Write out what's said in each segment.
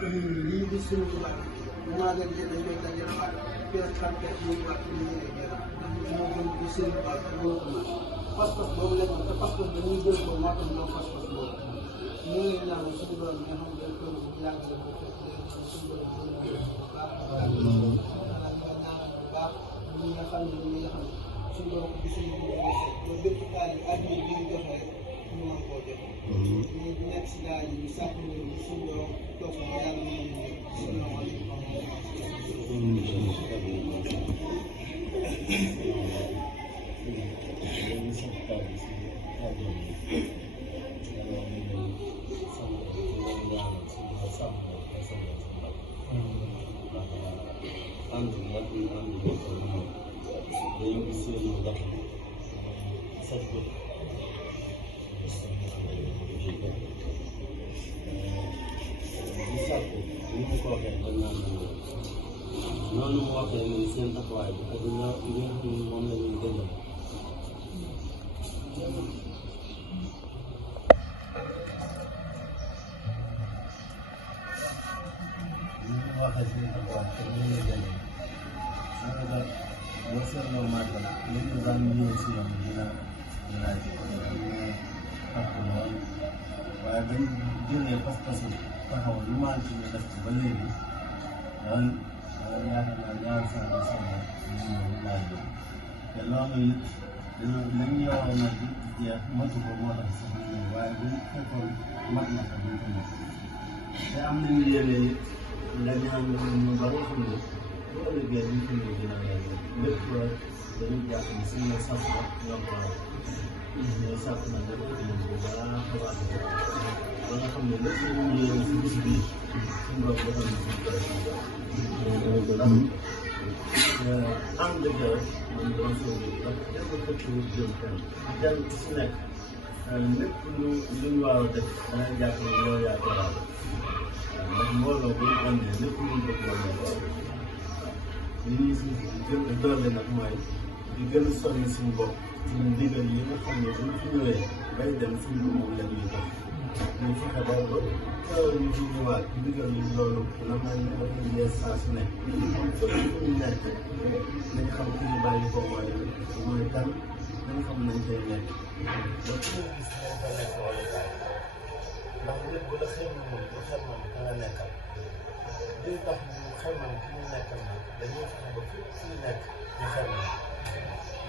tax ñun lii di suñu tubaab bu maagal gi dañ koy dajalewaat pièce par pièce ñu wax ñu ngi lay jël ndax moo gën di suñu tubaab te moo ko mën pas-pas boobu la te pas-pas dañuy jël ko moo tax ñoo pas-pas boobu ñu ngi ñaan suñu borom nga xam ne ko yàggale ko suñu borom baax ñi nga xam ne suñu borom bi suñu borom ba bépp kaay yi àdduna bi ñu joxe rek ñu mën koo joxe ñu nekk si daal yi ñu sàkk ñu suñu borom toog ba yàlla mën ñu nekk suñu noonu mu waxee ni seen taxawaay bi ak ñoo li nga xam ne moom la ñuy dëggal li mu waxee seen taxawaay ak ñu ngi dëggal Sénégal boo seetloo màggal li ñu daan ñëw si yoon dina takk lool waaye bañ jëlee pas-pasu taxaw lu maan ci ñu def ba léegi loolu yaakaar naa ñaar sama laaj bi te loolu it li ñu yoroon nag di jeex matu ko moo tax sax ñu waaye bu fekkoon mat na ko duñ ko mën te am nañu yéene it nga ñaan ñu ba nga xam ne bu ëllëgee duñ ko mën dina yàgg lépp dañuy jàpp ni suñu sàpp ñoo ko ñooy sàpp na nga def ko balaa xabaar ba nga xam ne lépp lu ñu yéene si bis bi suñu bopp defal ñu suñu am dëgg man doon soobu parce que dafa fekk jëm kenn jàng ci si nekk lépp lu ñu war a def dana jàpp ne yow yaa ko raw ndax mbooloo bu ñu àndee lépp lu ñu def loolu la ko li ñuy si gën a doole nag mooy di gën a soññ suñu bopp suñu ndigal yi nga xam ne bu ñu fi ñëwee bay dem suñu moom la ñuy def ñu fexe ba ñu fi ñëwaat ndigal yi loolu na may dafay yees saa su nekk fépp fu ñu nekk nañ xam fu ñu bàyyi ko mooy kan nañ xam nañ koy nekk ba fu ñu gis nañ ko nekk wala kaay ndax nit bu la xëy na moom bu xel moom ka nga nekkal liy tax ñu xel moom ki ñu nekkal nag dañuy fexe ba fépp fu ñu nekk ñu xel moom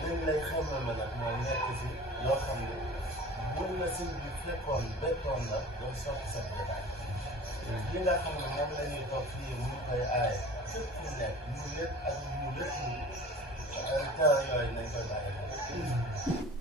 liñ lay xel moom nag mooy nekk si loo xam ne mën na sëñ bi fekkoon bettoon la doon sotti sa jotaay li nga xam ne moom la ñuy toog fii mu ngi koy aaye fépp fu nekk ñu lépp ak ñu lépp ñu yooyu nañ koy bàyyi